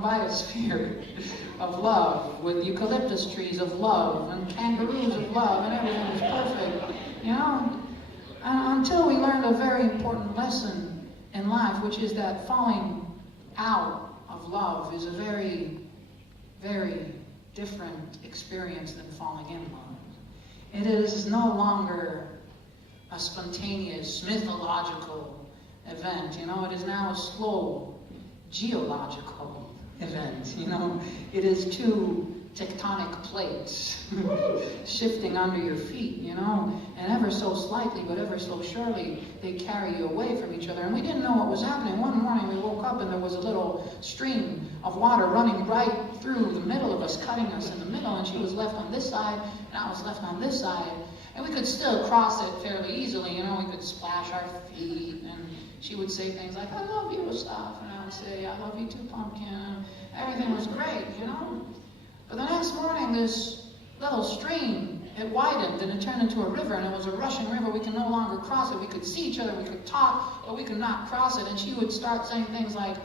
one biosphere of love, with eucalyptus trees of love, and kangaroos of love, and everything was perfect, you know? Until we learned a very important lesson in life, which is that falling out of love is a very, very different experience than falling in love. It is no longer a spontaneous, mythological event, you know. It is now a slow, geological event, you know. It is two tectonic plates shifting under your feet, you know, and ever so slightly, but ever so surely, they carry you away from each other. And we didn't know what was happening. One morning we woke up and there was a little stream of water running right through the middle of us, cutting us in the middle, and she was left on this side, and I was left on this side. And we could still cross it fairly easily, you know, we could splash our feet, and she would say things like, I love you, Asaf, and I would say, I love you too, Pumpkin. Everything was great, you know. But the next morning, this little stream, it widened and it turned into a river, and it was a rushing river. We could no longer cross it. We could see each other, we could talk, but we could not cross it. And she would start saying things like,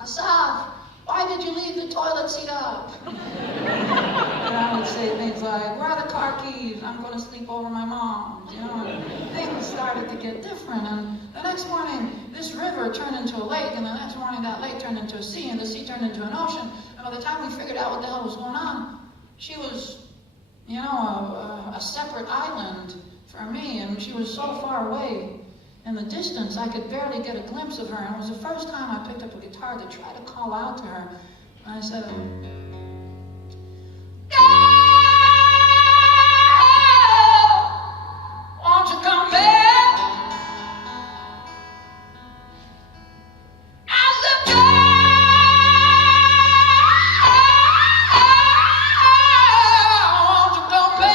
Asaf, why did you leave the toilet seat up? And I would say things like, where are the car keys? I'm going to sleep over my mom's, you know. And things started to get different. And the next morning, this river turned into a lake, and the next morning that lake turned into a sea, and the sea turned into an ocean. And by the time we figured out what the hell was going on, she was, you know, a separate island for me, and she was so far away in the distance, I could barely get a glimpse of her. And it was the first time I picked up a guitar to try to call out to her. And I said, won't you come back? I said, won't you come back?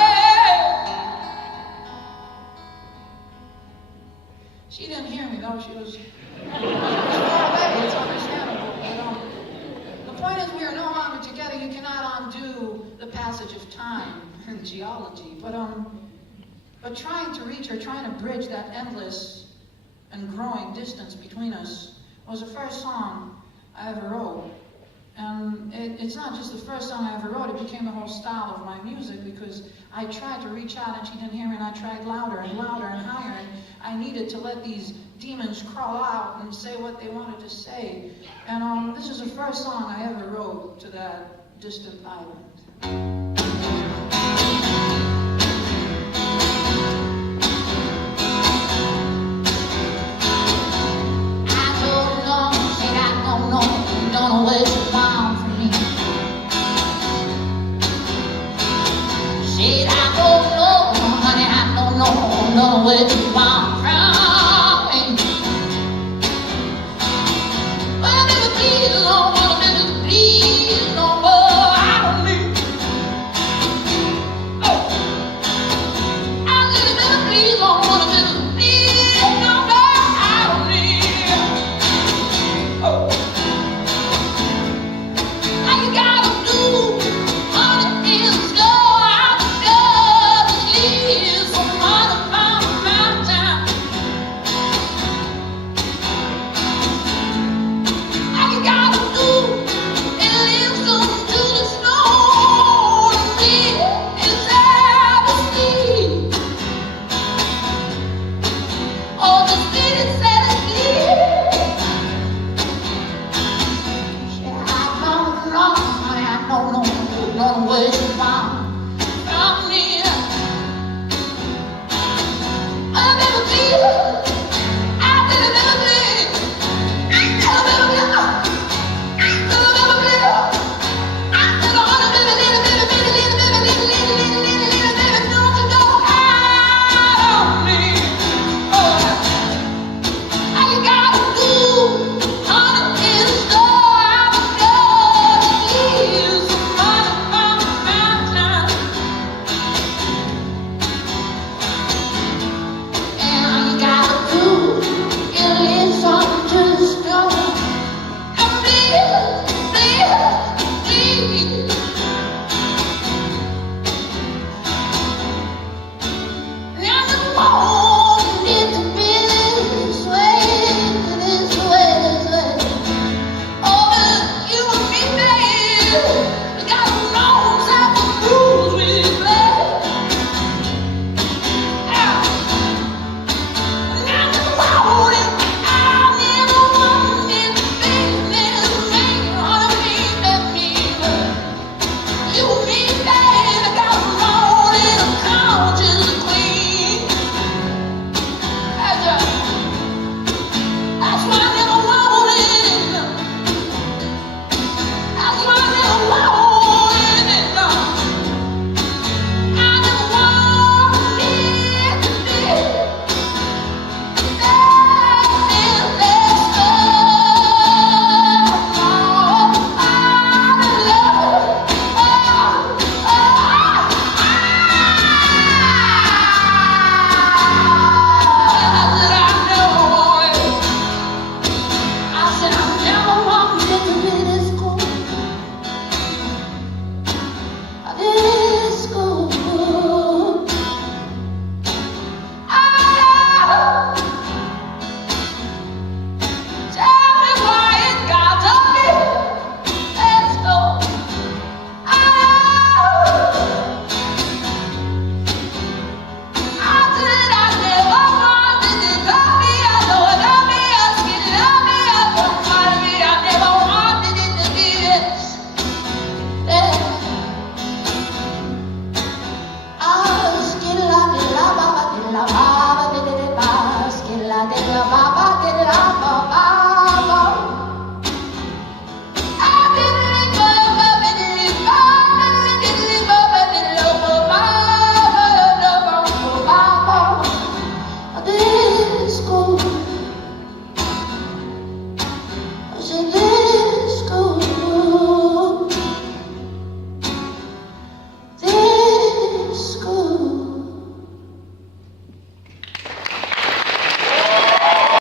She didn't hear me, though. She was far away. It's understandable. But, the point is, we are no longer together. You cannot undo the passage of time in geology. But trying to reach her, trying to bridge that endless and growing distance between us was the first song I ever wrote. And it's not just the first song I ever wrote, it became the whole style of my music, because I tried to reach out and she didn't hear me, and I tried louder and louder and higher, and I needed to let these demons crawl out and say what they wanted to say. And this is the first song I ever wrote to that distant island.